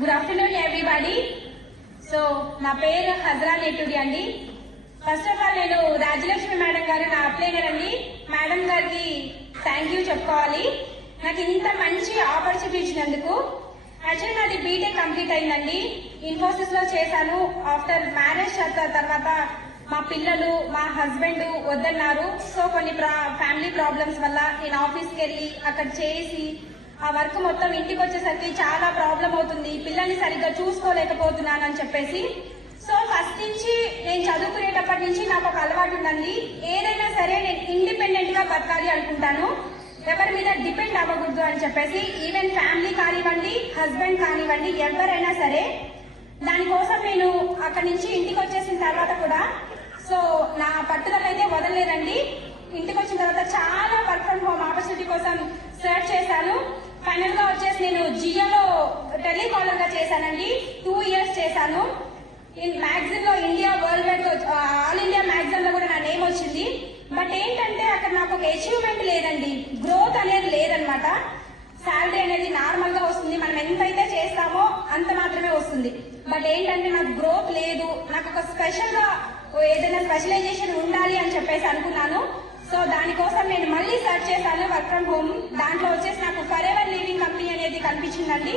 Good afternoon everybody. So నా పేరు Hazara నెట్టూరి అండి. ఫస్ట్ ఆఫ్ ఆల్ నేను రాజలక్ష్మి మేడం గారు నా అప్లైనర్ అండి. మేడం గారికి థ్యాంక్ యూ చెప్పుకోవాలి, నాకు ఇంత మంచి ఆపర్చునిటీ ఇచ్చినందుకు. యాక్చువల్లీ నాది బీటెక్ కంప్లీట్ అయిందండి, ఇన్ఫోసిస్ లో చేశాను. ఆఫ్టర్ మ్యారేజ్ తర్వాత మా పిల్లలు మా హస్బెండ్ వద్దన్నారు. సో కొన్ని ఫ్యామిలీ ప్రాబ్లమ్స్ వల్ల నేను ఆఫీస్కి వెళ్ళి అక్కడ చేసి ఆ వర్క్ మొత్తం ఇంటికి వచ్చేసరికి చాలా ప్రాబ్లం అవుతుంది, పిల్లల్ని సరిగ్గా చూసుకోలేకపోతున్నానని చెప్పేసి. సో ఫస్ట్ నుంచి నేను చదువుకునేటప్పటి నుంచి నాకు ఒక అలవాటు ఉందండి, ఏదైనా సరే నేను ఇండిపెండెంట్ గా బతకాలి అనుకుంటాను, ఎవరి మీద డిపెండ్ అవ్వకూడదు అని చెప్పేసి. ఈవెన్ ఫ్యామిలీ కానివ్వండి, హస్బెండ్ కానివ్వండి, ఎవరైనా సరే. దానికోసం నేను అక్కడి నుంచి ఇంటికి వచ్చేసిన తర్వాత కూడా సో నా పట్టుదల అయితే వదలలేదండి. ఇంటికి వచ్చిన తర్వాత చాలా వర్క్ ఫ్రమ్ హోమ్ ఆపర్చునిటీ కోసం సర్చ్ చేశాను. ఫైనల్ గా వచ్చేసి నేను జియోలో టెలికాలర్ గా చేశానండి. 2 years చేశాను. మ్యాగజైన్ లో India world wide all India magazine లో కూడా నా నేమ్ వచ్చింది. బట్ ఏంటంటే అక్కడ నాకు ఒక అచీవ్మెంట్ లేదండి, గ్రోత్ అనేది లేదనమాట. శాలరీ అనేది నార్మల్ గా వస్తుంది, మనం ఎంతైతే చేస్తామో అంత మాత్రమే వస్తుంది. బట్ ఏంటంటే నాకు గ్రోత్ లేదు, నాకు ఒక స్పెషల్ గా ఏదైనా స్పెషలైజేషన్ ఉండాలి అని చెప్పేసి అనుకున్నాను. సో దానికోసం నేను మళ్ళీ సర్చ్ చేశాను వర్క్ ఫ్రమ్ హోమ్. దాంట్లో వచ్చేసి నాకు ఫరెవర్ లివింగ్ కంపెనీ అనేది కనిపించిందండి.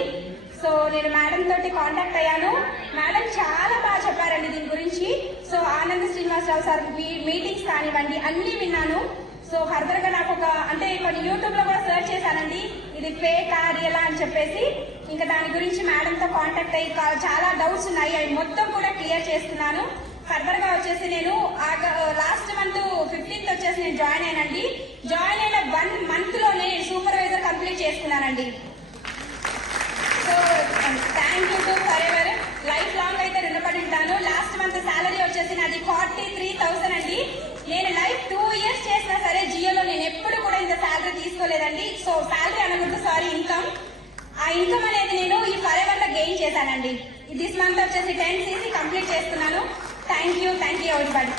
సో నేను మేడం తోటి కాంటాక్ట్ అయ్యాను. మేడం చాలా బాగా చెప్పారండి దీని గురించి. So Anand Srinivasa Rao sir meetings కానివ్వండి అన్ని విన్నాను. సో ఫర్దర్ గా నాకు అంటే కొన్ని యూట్యూబ్ లో కూడా సర్చ్ చేశానండి, ఇది ఫేకా రియలా అని చెప్పేసి. ఇంకా దాని గురించి మేడం తో కాంటాక్ట్ అయ్యి చాలా డౌట్స్ ఉన్నాయి, అవి మొత్తం కూడా క్లియర్ చేస్తున్నాను. ఫర్దర్ గా వచ్చేసి నేను లాస్ట్ మంత్ 15th వచ్చేసి నేను జాయిన్ అయినండి. జాయిన్ అయిన 1 month లోనే సూపర్వైజర్ కంప్లీట్ చేసుకున్నానండి. So thank you to forever, life long అయితే రుణపడి ఉంటాను. లాస్ట్ మంత్ శాలరీ వచ్చేసి నాది 43,000 అండి. నేను లైఫ్ 2 years చేసినా సరే జియోలో నేను ఎప్పుడు కూడా ఇంత శాలరీ తీసుకోలేదండి. సో శాలరీ అనకూడదు, సారీ, ఇన్కమ్. ఆ ఇన్కమ్ అనేది నేను ఈ ఫరెవర్ లో గెయిన్ చేశానండి. దిస్ మంత్ వచ్చేసి 10 CC కంప్లీట్ చేస్తున్నాను. Thank you everybody.